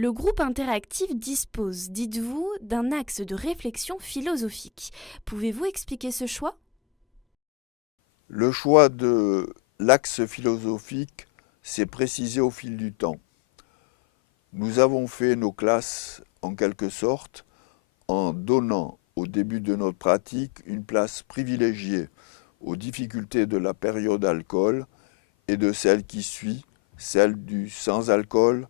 Le groupe interactif dispose, dites-vous, d'un axe de réflexion philosophique. Pouvez-vous expliquer ce choix? Le choix de l'axe philosophique s'est précisé au fil du temps. Nous avons fait nos classes en quelque sorte en donnant au début de notre pratique une place privilégiée aux difficultés de la période alcool et de celle qui suit, celle du sans-alcool,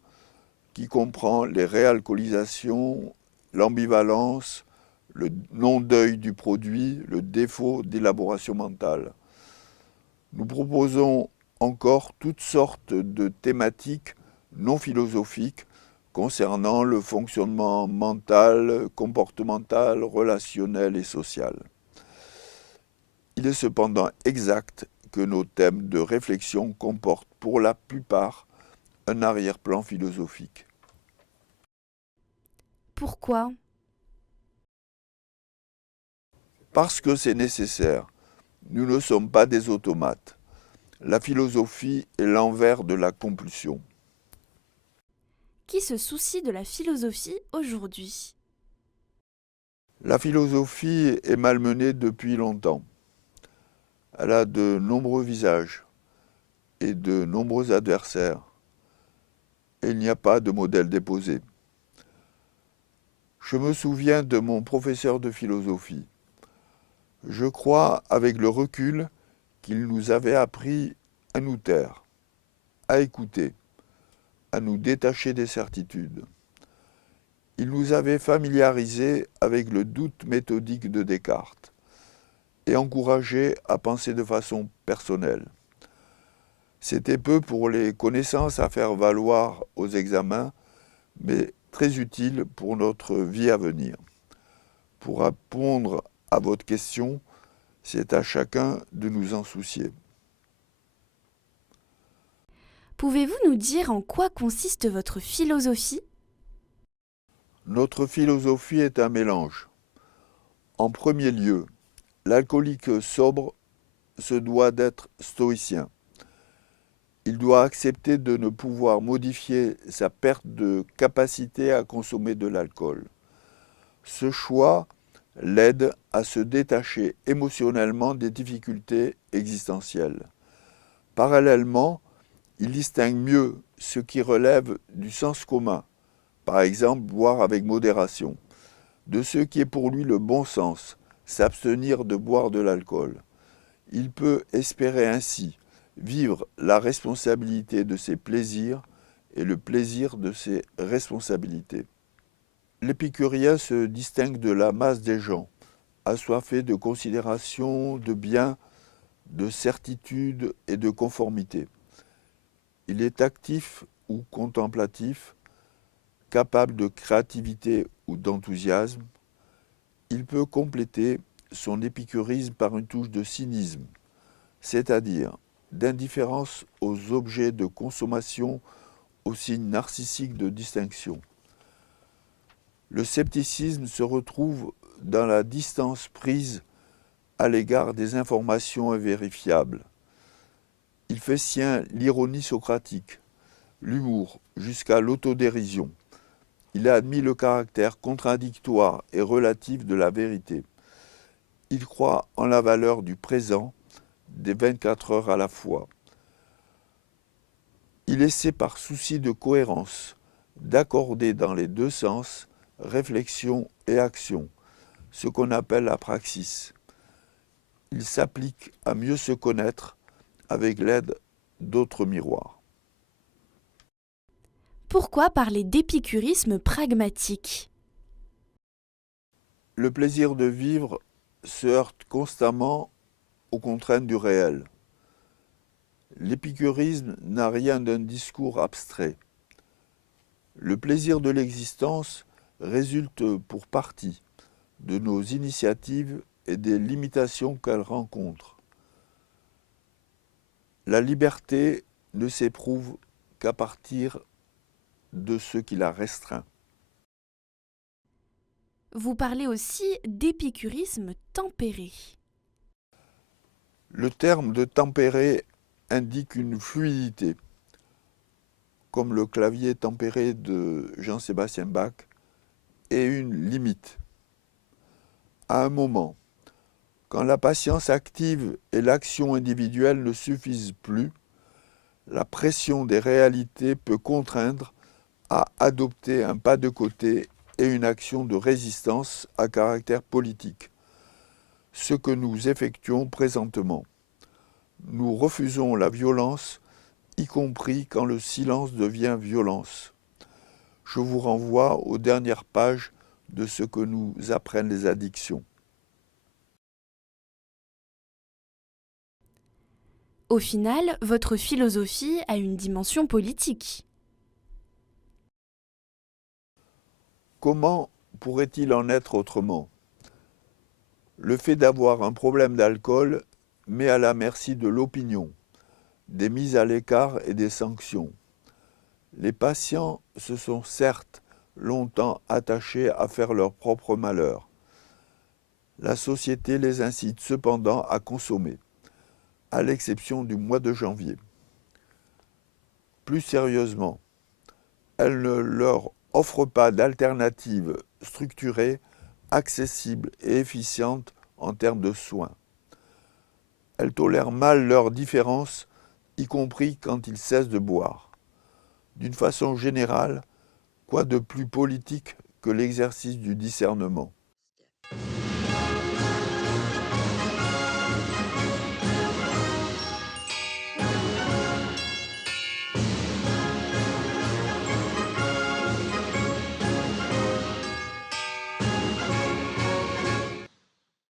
qui comprend les réalcoolisations, l'ambivalence, le non-deuil du produit, le défaut d'élaboration mentale. Nous proposons encore toutes sortes de thématiques non philosophiques concernant le fonctionnement mental, comportemental, relationnel et social. Il est cependant exact que nos thèmes de réflexion comportent pour la plupart un arrière-plan philosophique. Pourquoi? Parce que c'est nécessaire. Nous ne sommes pas des automates. La philosophie est l'envers de la compulsion. Qui se soucie de la philosophie aujourd'hui? La philosophie est malmenée depuis longtemps. Elle a de nombreux visages et de nombreux adversaires. Et il n'y a pas de modèle déposé. Je me souviens de mon professeur de philosophie. Je crois, avec le recul, qu'il nous avait appris à nous taire, à écouter, à nous détacher des certitudes. Il nous avait familiarisés avec le doute méthodique de Descartes et encouragés à penser de façon personnelle. C'était peu pour les connaissances à faire valoir aux examens, mais très utile pour notre vie à venir. Pour répondre à votre question, c'est à chacun de nous en soucier. Pouvez-vous nous dire en quoi consiste votre philosophie? Notre philosophie est un mélange. En premier lieu, l'alcoolique sobre se doit d'être stoïcien. Il doit accepter de ne pouvoir modifier sa perte de capacité à consommer de l'alcool. Ce choix l'aide à se détacher émotionnellement des difficultés existentielles. Parallèlement, il distingue mieux ce qui relève du sens commun, par exemple boire avec modération, de ce qui est pour lui le bon sens, s'abstenir de boire de l'alcool. Il peut espérer ainsi vivre la responsabilité de ses plaisirs et le plaisir de ses responsabilités. L'épicurien se distingue de la masse des gens, assoiffés de considération, de bien, de certitude et de conformité. Il est actif ou contemplatif, capable de créativité ou d'enthousiasme. Il peut compléter son épicurisme par une touche de cynisme, c'est-à-dire d'indifférence aux objets de consommation, aux signes narcissiques de distinction. Le scepticisme se retrouve dans la distance prise à l'égard des informations invérifiables. Il fait sien l'ironie socratique, l'humour jusqu'à l'autodérision. Il a admis le caractère contradictoire et relatif de la vérité. Il croit en la valeur du présent, des 24 heures à la fois. Il essaie par souci de cohérence d'accorder dans les deux sens réflexion et action, ce qu'on appelle la praxis. Il s'applique à mieux se connaître avec l'aide d'autres miroirs. Pourquoi parler d'épicurisme pragmatique? Le plaisir de vivre se heurte constamment aux contraintes du réel. L'épicurisme n'a rien d'un discours abstrait. Le plaisir de l'existence résulte pour partie de nos initiatives et des limitations qu'elles rencontrent. La liberté ne s'éprouve qu'à partir de ce qui la restreint. Vous parlez aussi d'épicurisme tempéré. Le terme de tempéré indique une fluidité. comme le clavier tempéré de Jean-Sébastien Bach, ait une limite. À un moment, quand la patience active et l'action individuelle ne suffisent plus, la pression des réalités peut contraindre à adopter un pas de côté et une action de résistance à caractère politique, ce que nous effectuons présentement. Nous refusons la violence, y compris quand le silence devient violence. Je vous renvoie aux dernières pages de ce que nous apprennent les addictions. Au final, votre philosophie a une dimension politique. Comment pourrait-il en être autrement? Le fait d'avoir un problème d'alcool met à la merci de l'opinion, des mises à l'écart et des sanctions. Les patients se sont certes longtemps attachés à faire leur propre malheur. La société les incite cependant à consommer, à l'exception du mois de janvier. Plus sérieusement, elle ne leur offre pas d'alternative structurée, accessible et efficiente en termes de soins. Elle tolère mal leurs différences, y compris quand ils cessent de boire. D'une façon générale, quoi de plus politique que l'exercice du discernement?